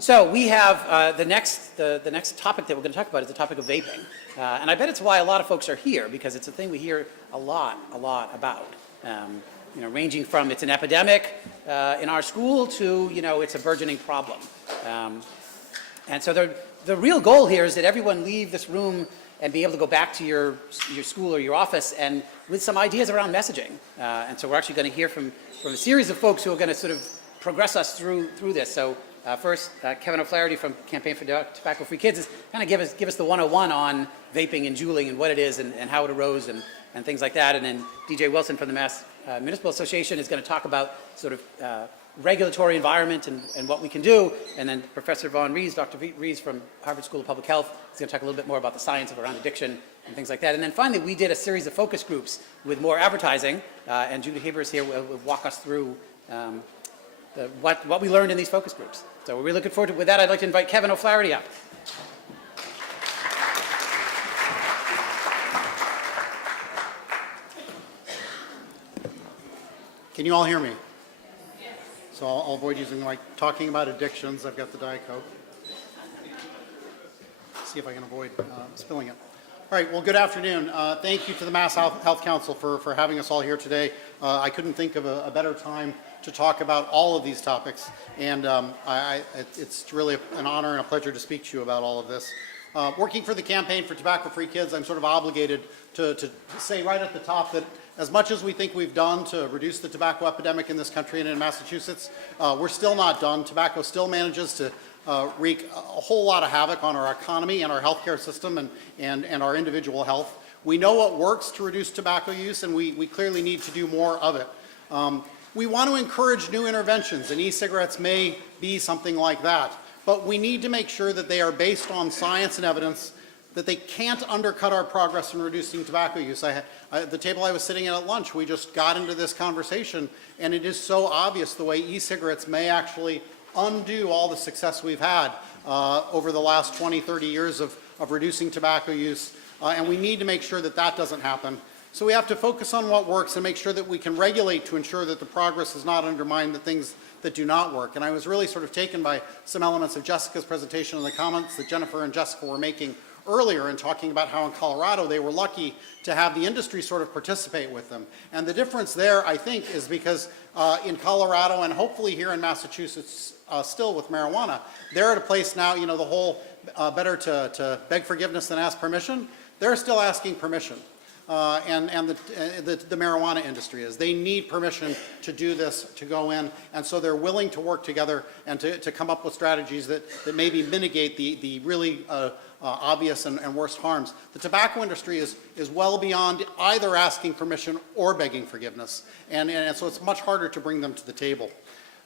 So we have the next topic that we're going to talk about is the topic of vaping. And I bet it's why a lot of folks are here, because it's a thing we hear a lot about. Ranging from it's an epidemic in our school to, it's a burgeoning problem. And so the real goal here is that everyone leave this room and be able to go back to your school or your office and with some ideas around messaging. And so we're actually going to hear from a series of folks who are going to sort of progress us through this. So first, Kevin O'Flaherty from Campaign for Tobacco-Free Kids is kind of give us the 101 on vaping and juuling and what it is and how it arose and things like that. And then DJ Wilson from the Mass Municipal Association is going to talk about sort of regulatory environment and what we can do. And then Professor Vaughn Rees, Dr. Rees from Harvard School of Public Health is going to talk a little bit more about the science of around addiction and things like that. And then finally, we did a series of focus groups with more advertising. And Judy Haber is here will walk us through what we learned in these focus groups. So we're really looking forward to it. With that, I'd like to invite Kevin O'Flaherty up. Can you all hear me? Yes. So I'll avoid using talking about addictions. I've got the Diet Coke. See if I can avoid spilling it. All right, well, good afternoon. Thank you to the Mass Health Council for having us all here today. I couldn't think of a better time to talk about all of these topics, and it's really an honor and a pleasure to speak to you about all of this. Working for the Campaign for Tobacco-Free Kids, I'm sort of obligated to say right at the top that as much as we think we've done to reduce the tobacco epidemic in this country and in Massachusetts, we're still not done. Tobacco still manages to wreak a whole lot of havoc on our economy and our healthcare system and our individual health. We know what works to reduce tobacco use, and we clearly need to do more of it. We want to encourage new interventions, and e-cigarettes may be something like that. But we need to make sure that they are based on science and evidence, that they can't undercut our progress in reducing tobacco use. The table I was sitting at lunch, we just got into this conversation, and it is so obvious the way e-cigarettes may actually undo all the success we've had over the last 20, 30 years of reducing tobacco use, and we need to make sure that that doesn't happen. So we have to focus on what works and make sure that we can regulate to ensure that the progress does not undermine the things that do not work. And I was really sort of taken by some elements of Jessica's presentation and the comments that Jennifer and Jessica were making earlier in talking about how in Colorado they were lucky to have the industry sort of participate with them. And the difference there, I think, is because in Colorado and hopefully here in Massachusetts still with marijuana, they're at a place now, the whole better to beg forgiveness than ask permission. They're still asking permission. And the marijuana industry is. They need permission to do this, to go in, and so they're willing to work together and to come up with strategies that maybe mitigate the really obvious and worst harms. The tobacco industry is well beyond either asking permission or begging forgiveness, and so it's much harder to bring them to the table.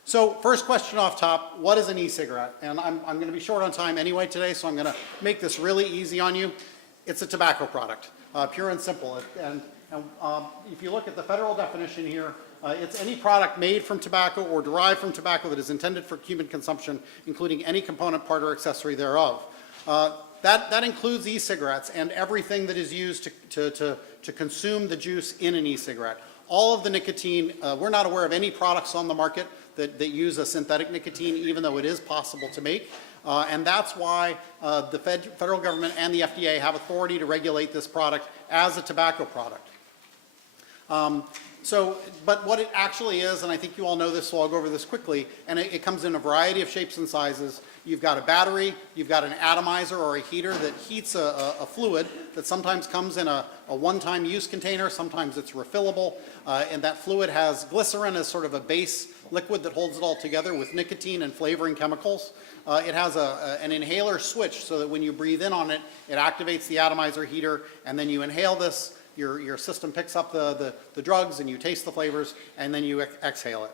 So first question off top, what is an e-cigarette? And I'm going to be short on time anyway today, so I'm going to make this really easy on you. It's a tobacco product. Pure and simple. And if you look at the federal definition here, it's any product made from tobacco or derived from tobacco that is intended for human consumption, including any component, part, or accessory thereof. That includes e-cigarettes and everything that is used to consume the juice in an e-cigarette. All of the nicotine, we're not aware of any products on the market that use a synthetic nicotine, even though it is possible to make. And that's why the federal government and the FDA have authority to regulate this product as a tobacco product. But what it actually is, and I think you all know this, so I'll go over this quickly, and it comes in a variety of shapes and sizes. You've got a battery, you've got an atomizer or a heater that heats a fluid that sometimes comes in a one-time use container, sometimes it's refillable, and that fluid has glycerin as sort of a base liquid that holds it all together with nicotine and flavoring chemicals. It has an inhaler switch so that when you breathe in on it, it activates the atomizer heater, and then you inhale this, your system picks up the drugs and you taste the flavors, and then you exhale it.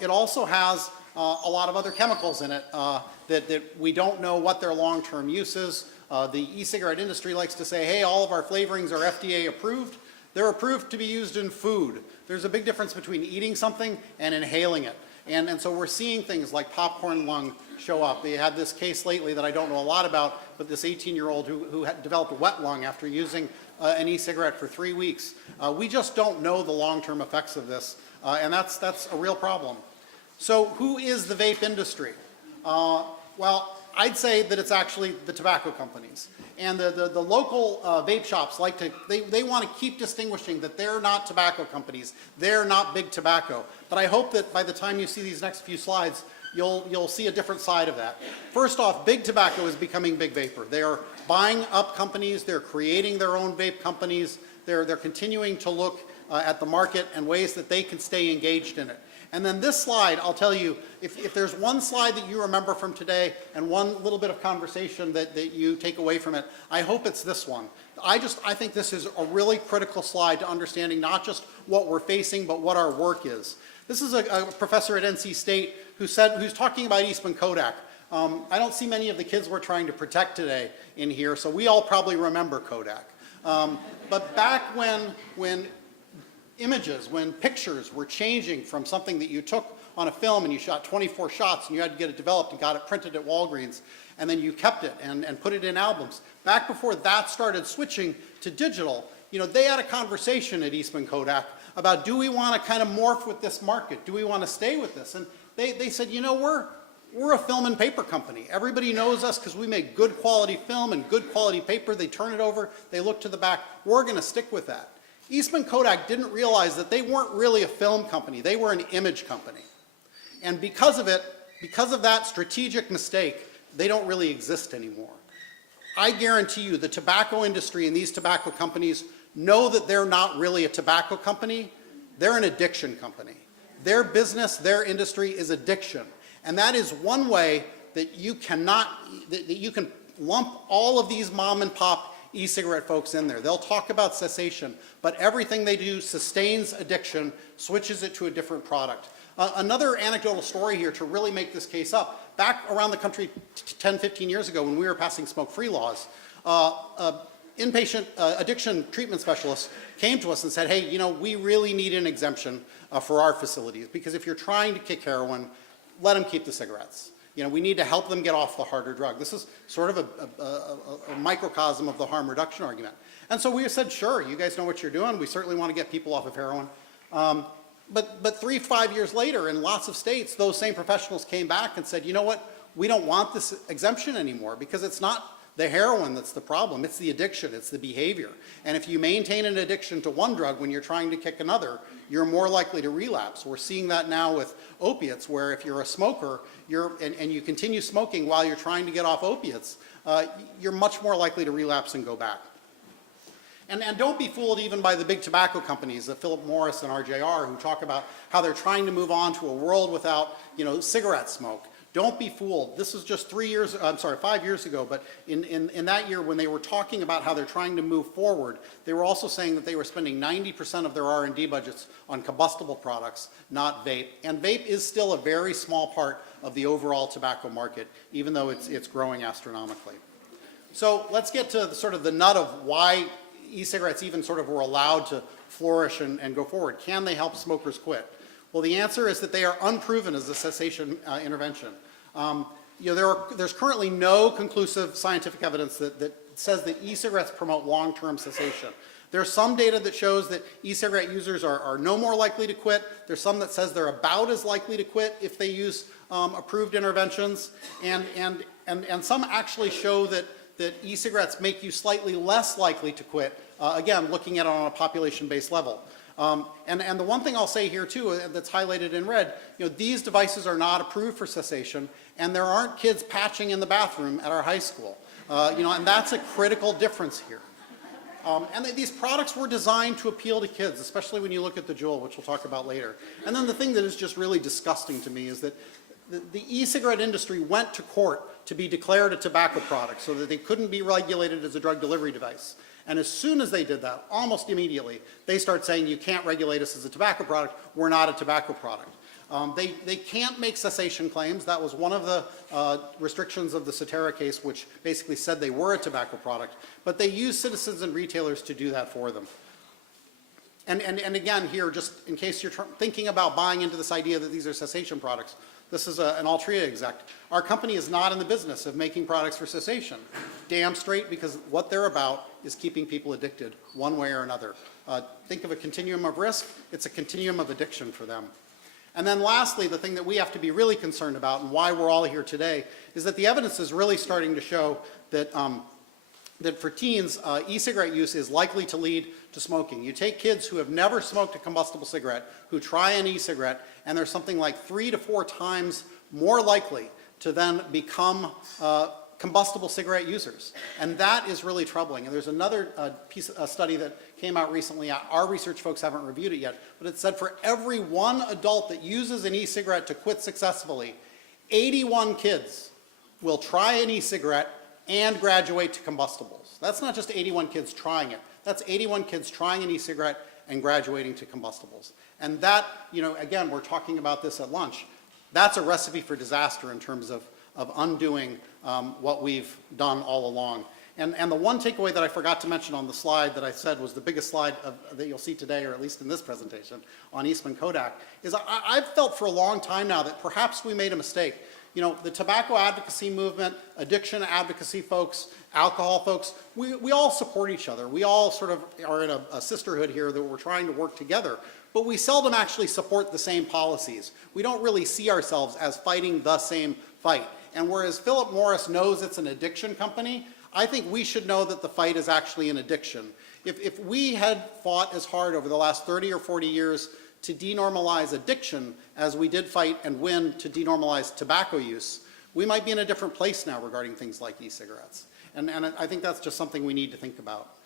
It also has a lot of other chemicals in it that we don't know what their long-term use is. The e-cigarette industry likes to say, hey, all of our flavorings are FDA approved. They're approved to be used in food. There's a big difference between eating something and inhaling it. And so we're seeing things like popcorn lung show up. They had this case lately that I don't know a lot about, but this 18-year-old who had developed a wet lung after using an e-cigarette for 3 weeks. We just don't know the long-term effects of this, and that's a real problem. So who is the vape industry? Well, I'd say that it's actually the tobacco companies. And the local vape shops like to, they want to keep distinguishing that they're not tobacco companies, they're not big tobacco. But I hope that by the time you see these next few slides, you'll see a different side of that. First off, big tobacco is becoming big vapor. They are buying up companies, they're creating their own vape companies, they're continuing to look at the market and ways that they can stay engaged in it. And then this slide, I'll tell you, if there's one slide that you remember from today and one little bit of conversation that you take away from it, I hope it's this one. I think this is a really critical slide to understanding not just what we're facing, but what our work is. This is a professor at NC State who's talking about Eastman Kodak. I don't see many of the kids we're trying to protect today in here, so we all probably remember Kodak. But back when images, when pictures were changing from something that you took on a film and you shot 24 shots and you had to get it developed and got it printed at Walgreens, and then you kept it and put it in albums. Back before that started switching to digital, they had a conversation at Eastman Kodak about, do we want to kind of morph with this market? Do we want to stay with this? And they said, we're a film and paper company. Everybody knows us because we make good quality film and good quality paper. They turn it over, they look to the back. We're going to stick with that. Eastman Kodak didn't realize that they weren't really a film company. They were an image company. And because of that strategic mistake, they don't really exist anymore. I guarantee you the tobacco industry and these tobacco companies know that they're not really a tobacco company. They're an addiction company. Their business, their industry is addiction. And that is one way that you can lump all of these mom and pop e-cigarette folks in there. They'll talk about cessation, but everything they do sustains addiction, switches it to a different product. Another anecdotal story here to really make this case up. Back around the country 10, 15 years ago when we were passing smoke-free laws, inpatient addiction treatment specialists came to us and said, hey, we really need an exemption for our facilities because if you're trying to kick heroin, let them keep the cigarettes. We need to help them get off the harder drug. This is sort of a microcosm of the harm reduction argument. And so we said, sure, you guys know what you're doing. We certainly want to get people off of heroin. But 3-5 years later, in lots of states, those same professionals came back and said, you know what, we don't want this exemption anymore because it's not the heroin that's the problem. It's the addiction. It's the behavior. And if you maintain an addiction to one drug when you're trying to kick another, you're more likely to relapse. We're seeing that now with opiates, where if you're a smoker and you continue smoking while you're trying to get off opiates, you're much more likely to relapse and go back. And don't be fooled even by the big tobacco companies, Philip Morris and RJR, who talk about how they're trying to move on to a world without, cigarette smoke. Don't be fooled. This was just 5 years ago, but in that year when they were talking about how they're trying to move forward, they were also saying that they were spending 90% of their R&D budgets on combustible products, not vape. And vape is still a very small part of the overall tobacco market, even though it's growing astronomically. So let's get to sort of the nut of why e-cigarettes even sort of were allowed to flourish and go forward. Can they help smokers quit? Well, the answer is that they are unproven as a cessation intervention. There's currently no conclusive scientific evidence that says that e-cigarettes promote long-term cessation. There's some data that shows that e-cigarette users are no more likely to quit. There's some that says they're about as likely to quit if they use approved interventions. And some actually show that e-cigarettes make you slightly less likely to quit, again, looking at it on a population-based level. And the one thing I'll say here too that's highlighted in red, these devices are not approved for cessation, and there aren't kids patching in the bathroom at our high school. And that's a critical difference here. And these products were designed to appeal to kids, especially when you look at the Juul, which we'll talk about later. And then the thing that is just really disgusting to me is that the e-cigarette industry went to court to be declared a tobacco product so that they couldn't be regulated as a drug delivery device. And as soon as they did that, almost immediately, they start saying you can't regulate us as a tobacco product, we're not a tobacco product. They can't make cessation claims. That was one of the restrictions of the Cetera case, which basically said they were a tobacco product, but they used citizens and retailers to do that for them. And again here, just in case you're thinking about buying into this idea that these are cessation products, this is an Altria exec. Our company is not in the business of making products for cessation. Damn straight, because what they're about is keeping people addicted one way or another. Think of a continuum of risk. It's a continuum of addiction for them. And then lastly, the thing that we have to be really concerned about and why we're all here today is that the evidence is really starting to show that, that for teens, e-cigarette use is likely to lead to smoking. You take kids who have never smoked a combustible cigarette, who try an e-cigarette, and they're something like 3 to 4 times more likely to then become combustible cigarette users. And that is really troubling. And there's another study that came out recently. Our research folks haven't reviewed it yet, but it said for every 1 adult that uses an e-cigarette to quit successfully, 81 kids will try an e-cigarette and graduate to combustibles. That's not just 81 kids trying it. That's 81 kids trying an e-cigarette and graduating to combustibles. And that, you know, again, we're talking about this at lunch. That's a recipe for disaster in terms of undoing what we've done all along. And the one takeaway that I forgot to mention on the slide that I said was the biggest slide that you'll see today, or at least in this presentation, on Eastman Kodak, is I've felt for a long time now that perhaps we made a mistake. You know, the tobacco advocacy movement, addiction advocacy folks, alcohol folks, we all support each other. We all sort of are in a sisterhood here that we're trying to work together, but we seldom actually support the same policies. We don't really see ourselves as fighting the same fight. And whereas Philip Morris knows it's an addiction company, I think we should know that the fight is actually an addiction. If we had fought as hard over the last 30 or 40 years to denormalize addiction as we did fight and win to denormalize tobacco use, we might be in a different place now regarding things like e-cigarettes. And I think that's just something we need to think about.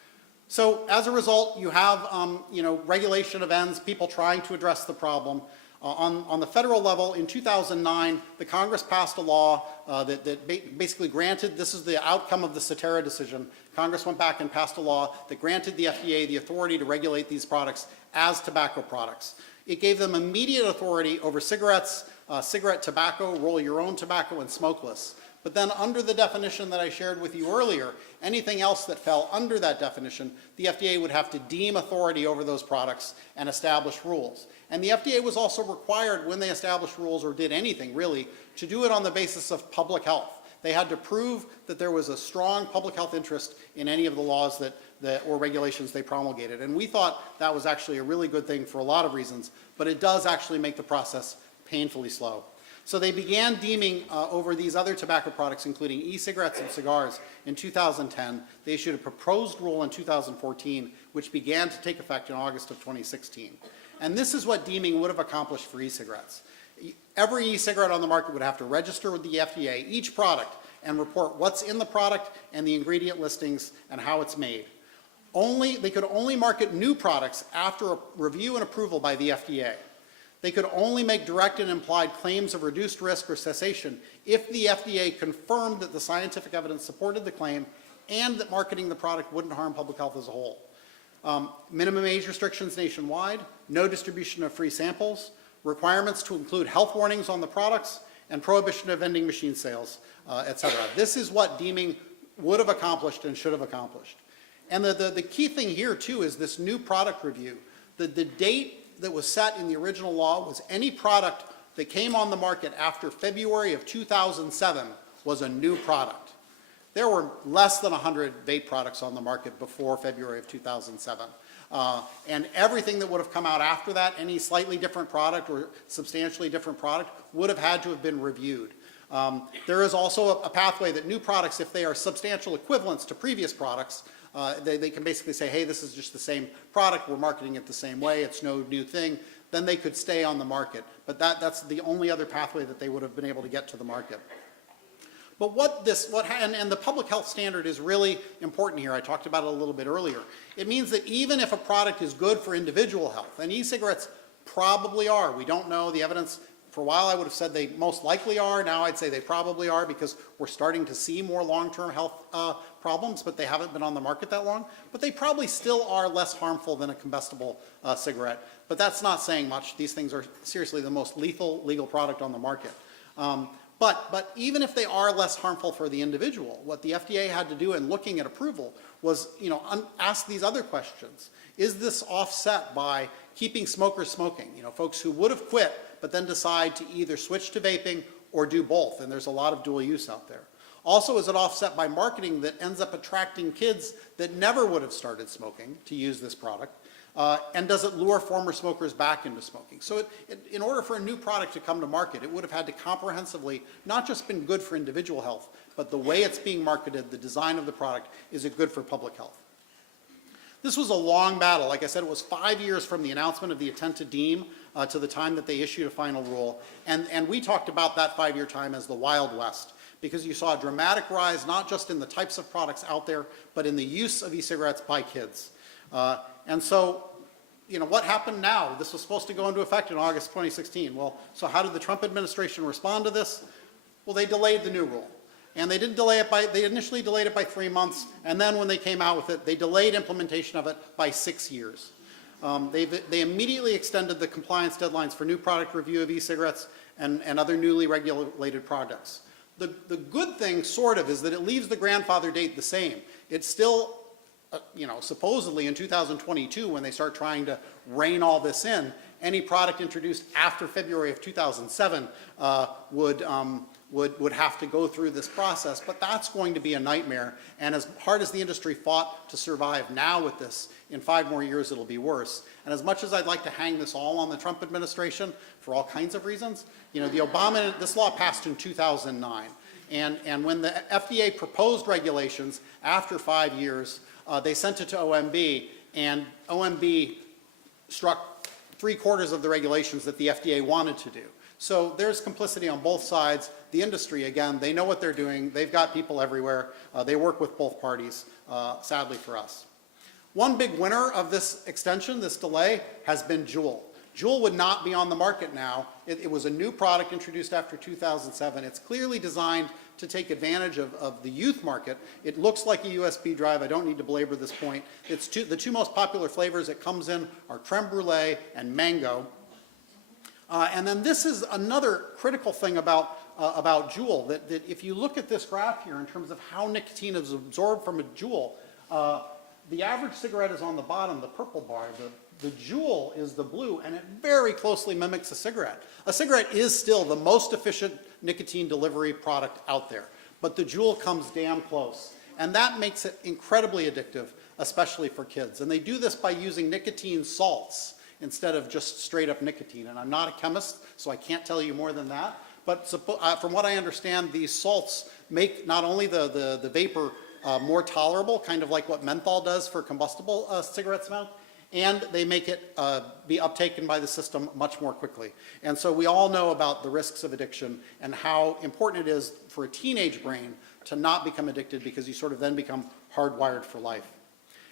So as a result, you have you know, regulation of ends, people trying to address the problem. On the federal level, in 2009, the Congress passed a law that basically granted, this is the outcome of the Cetera decision, Congress went back and passed a law that granted the FDA the authority to regulate these products as tobacco products. It gave them immediate authority over cigarettes, cigarette tobacco, roll your own tobacco, and smokeless. But then under the definition that I shared with you earlier, anything else that fell under that definition, the FDA would have to deem authority over those products and establish rules. And the FDA was also required, when they established rules or did anything really, to do it on the basis of public health. They had to prove that there was a strong public health interest in any of the laws or regulations they promulgated. And we thought that was actually a really good thing for a lot of reasons, but it does actually make the process painfully slow. So they began deeming over these other tobacco products, including e-cigarettes and cigars, in 2010. They issued a proposed rule in 2014, which began to take effect in August of 2016. And this is what deeming would have accomplished for e-cigarettes. Every e-cigarette on the market would have to register with the FDA, each product, and report what's in the product and the ingredient listings and how it's made. They could only market new products after a review and approval by the FDA. They could only make direct and implied claims of reduced risk or cessation if the FDA confirmed that the scientific evidence supported the claim and that marketing the product wouldn't harm public health as a whole. Minimum age restrictions nationwide, no distribution of free samples, requirements to include health warnings on the products, and prohibition of vending machine sales, et cetera. This is what deeming would have accomplished and should have accomplished. And the key thing here, too, is this new product review. The date that was set in the original law was any product that came on the market after February of 2007 was a new product. There were less than 100 vape products on the market before February of 2007. And everything that would have come out after that, any slightly different product or substantially different product, would have had to have been reviewed. There is also a pathway that new products, if they are substantial equivalents to previous products, they can basically say, hey, this is just the same product, we're marketing it the same way, it's no new thing, then they could stay on the market. But that's the only other pathway that they would have been able to get to the market. But and the public health standard is really important here. I talked about it a little bit earlier. It means that even if a product is good for individual health, and e-cigarettes probably are, we don't know, the evidence, for a while I would have said they most likely are, now I'd say they probably are because we're starting to see more long-term health problems, but they haven't been on the market that long. But they probably still are less harmful than a combustible cigarette. But that's not saying much. These things are seriously the most lethal legal product on the market. But even if they are less harmful for the individual, what the FDA had to do in looking at approval was, ask these other questions. Is this offset by keeping smokers smoking? Folks who would have quit, but then decide to either switch to vaping or do both, and there's a lot of dual use out there. Also, is it offset by marketing that ends up attracting kids that never would have started smoking to use this product? And does it lure former smokers back into smoking? So in order for a new product to come to market, it would have had to comprehensively not just been good for individual health, but the way it's being marketed, the design of the product, is it good for public health? This was a long battle. Like I said, it was 5 years from the announcement of the intent to deem to the time that they issued a final rule. And we talked about that 5-year time as the Wild West, because you saw a dramatic rise not just in the types of products out there, but in the use of e-cigarettes by kids. And so, you know, what happened now? This was supposed to go into effect in August 2016. Well, so how did the Trump administration respond to this? Well, they delayed the new rule. And they didn't delay it they initially delayed it by 3 months, and then when they came out with it, they delayed implementation of it by 6 years. They immediately extended the compliance deadlines for new product review of e-cigarettes and other newly regulated products. The good thing, sort of, is that it leaves the grandfather date the same. It's still, you know, supposedly in 2022, when they start trying to rein all this in, any product introduced after February of 2007 would have to go through this process, but that's going to be a nightmare. And as hard as the industry fought to survive now with this, in 5 more years it'll be worse. And as much as I'd like to hang this all on the Trump administration for all kinds of reasons, you know, this law passed in 2009. And when the FDA proposed regulations after 5 years, they sent it to OMB, and OMB struck 3/4 of the regulations that the FDA wanted to do. So there's complicity on both sides. The industry, again, they know what they're doing. They've got people everywhere. They work with both parties, sadly for us. One big winner of this extension, this delay, has been Juul. Juul would not be on the market now. It was a new product introduced after 2007. It's clearly designed to take advantage of the youth market. It looks like a USB drive. I don't need to belabor this point. The two most popular flavors it comes in are creme brulee and mango. And then this is another critical thing about Juul, that if you look at this graph here in terms of how nicotine is absorbed from a Juul, the average cigarette is on the bottom, the purple bar. The Juul is the blue, and it very closely mimics a cigarette. A cigarette is still the most efficient nicotine delivery product out there, but the Juul comes damn close. And that makes it incredibly addictive, especially for kids. And they do this by using nicotine salts instead of just straight up nicotine. And I'm not a chemist, so I can't tell you more than that. But from what I understand, these salts make not only the vapor more tolerable, kind of like what menthol does for combustible cigarette smoke, and they make it be uptaken by the system much more quickly. And so we all know about the risks of addiction and how important it is for a teenage brain to not become addicted, because you sort of then become hardwired for life.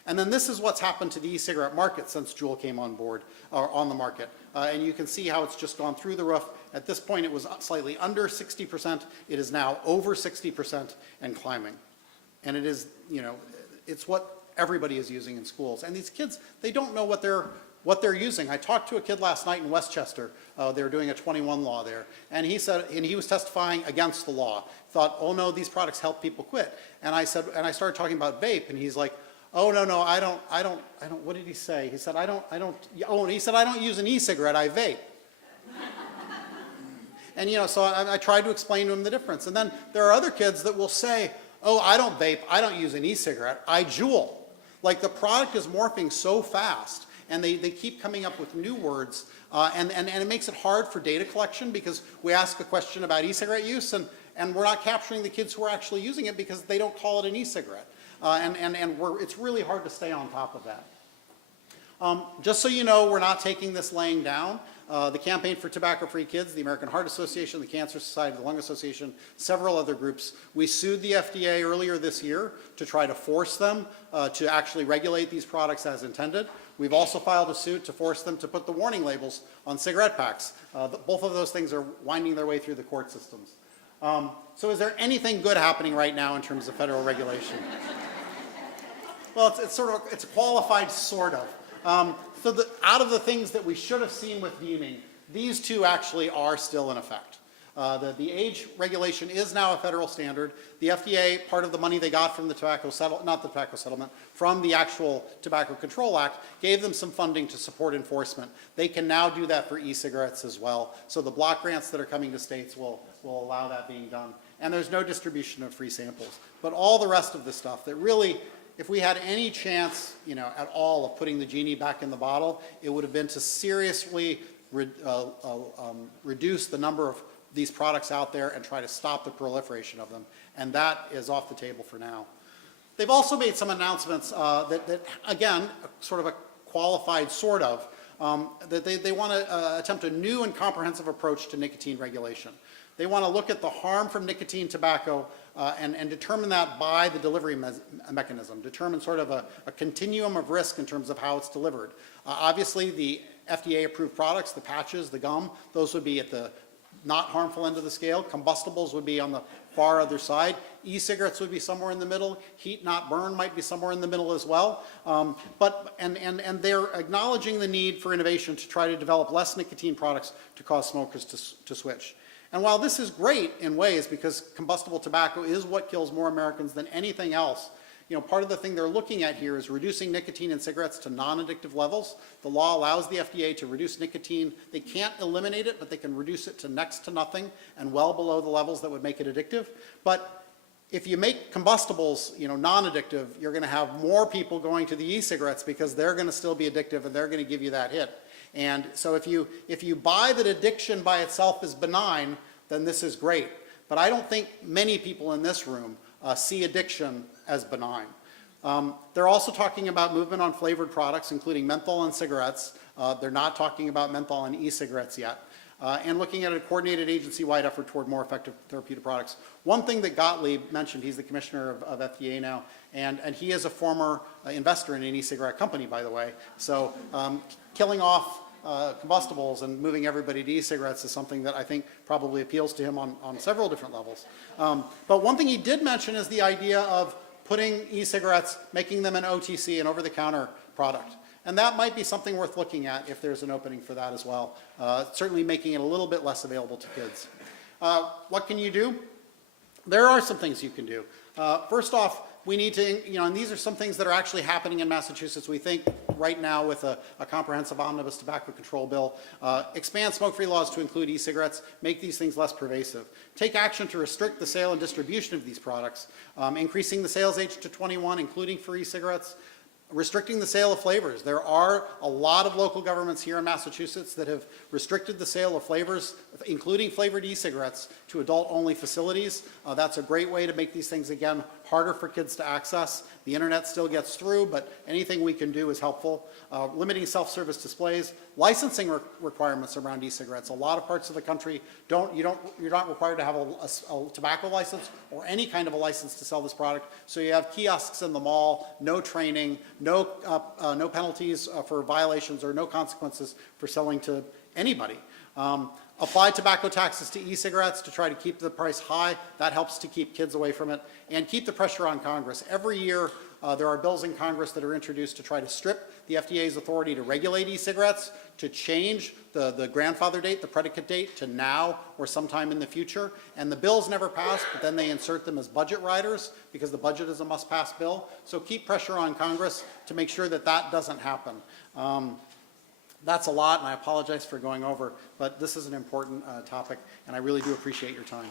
And then this is what's happened to the e-cigarette market since Juul came on board, or on the market. And you can see how it's just gone through the roof. At this point, it was slightly under 60%. It is now over 60% and climbing. And it is, you know, it's what everybody is using in schools. And these kids, they don't know what they're using. I talked to a kid last night in Westchester. They were doing a 21 law there. And he said, and he was testifying against the law. Thought, oh no, these products help people quit. And I started talking about vape, and he's like, oh no, I don't, what did he say? He said, I don't use an e-cigarette, I vape. And you know, so I tried to explain to him the difference. And then there are other kids that will say, oh, I don't vape, I don't use an e-cigarette, I Juul. Like, the product is morphing so fast, and they keep coming up with new words, and it makes it hard for data collection, because we ask a question about e-cigarette use, and we're not capturing the kids who are actually using it because they don't call it an e-cigarette. It's really hard to stay on top of that. Just so you know, we're not taking this laying down. The Campaign for Tobacco-Free Kids, the American Heart Association, the Cancer Society, the Lung Association, several other groups, we sued the FDA earlier this year to try to force them to actually regulate these products as intended. We've also filed a suit to force them to put the warning labels on cigarette packs. Both of those things are winding their way through the court systems. So is there anything good happening right now in terms of federal regulation? Well, it's a qualified sort of. So out of the things that we should have seen with deeming, these two actually are still in effect. The age regulation is now a federal standard. The FDA, part of the money they got from the from the actual Tobacco Control Act, gave them some funding to support enforcement. They can now do that for e-cigarettes as well. So the block grants that are coming to states will allow that being done. And there's no distribution of free samples. But all the rest of the stuff that really, if we had any chance, at all of putting the genie back in the bottle, it would have been to seriously reduce the number of these products out there and try to stop the proliferation of them. And that is off the table for now. They've also made some announcements that again, sort of a qualified that they want to attempt a new and comprehensive approach to nicotine regulation. They want to look at the harm from nicotine tobacco and determine that by the delivery mechanism, determine sort of a continuum of risk in terms of how it's delivered. Obviously, the FDA-approved products, the patches, the gum, those would be at the not harmful end of the scale. Combustibles would be on the far other side. E-cigarettes would be somewhere in the middle. Heat not burn might be somewhere in the middle as well. And they're acknowledging the need for innovation to try to develop less nicotine products to cause smokers to switch. And while this is great in ways, because combustible tobacco is what kills more Americans than anything else, part of the thing they're looking at here is reducing nicotine in cigarettes to non-addictive levels. The law allows the FDA to reduce nicotine. They can't eliminate it, but they can reduce it to next to nothing and well below the levels that would make it addictive. But if you make combustibles, non-addictive, you're going to have more people going to the e-cigarettes because they're going to still be addictive and they're going to give you that hit. And so if you buy that addiction by itself is benign, then this is great. But I don't think many people in this room see addiction as benign. They're also talking about movement on flavored products, including menthol and cigarettes. They're not talking about menthol and e-cigarettes yet. And looking at a coordinated agency-wide effort toward more effective therapeutic products. One thing that Gottlieb mentioned, he's the commissioner of FDA now, and he is a former investor in an e-cigarette company, by the way. So killing off combustibles and moving everybody to e-cigarettes is something that I think probably appeals to him on several different levels. But one thing he did mention is the idea of putting e-cigarettes, making them an OTC, an over-the-counter product. And that might be something worth looking at if there's an opening for that as well. Certainly making it a little bit less available to kids. What can you do? There are some things you can do. First off, we need to, and these are some things that are actually happening in Massachusetts. We think right now with a comprehensive omnibus tobacco control bill, expand smoke-free laws to include e-cigarettes, make these things less pervasive. Take action to restrict the sale and distribution of these products, increasing the sales age to 21, including for e-cigarettes, restricting the sale of flavors. There are a lot of local governments here in Massachusetts that have restricted the sale of flavors, including flavored e-cigarettes, to adult-only facilities. That's a great way to make these things, again, harder for kids to access. The internet still gets through, but anything we can do is helpful. Limiting self-service displays, licensing requirements around e-cigarettes. A lot of parts of the country you're not required to have a tobacco license or any kind of a license to sell this product. So you have kiosks in the mall, no training, no penalties for violations or no consequences for selling to anybody. Apply tobacco taxes to e-cigarettes to try to keep the price high. That helps to keep kids away from it. And keep the pressure on Congress. Every year, there are bills in Congress that are introduced to try to strip the FDA's authority to regulate e-cigarettes, to change the grandfather date, the predicate date, to now or sometime in the future. And the bills never pass, but then they insert them as budget riders because the budget is a must-pass bill. So keep pressure on Congress to make sure that that doesn't happen. That's a lot, and I apologize for going over, but this is an important topic, and I really do appreciate your time.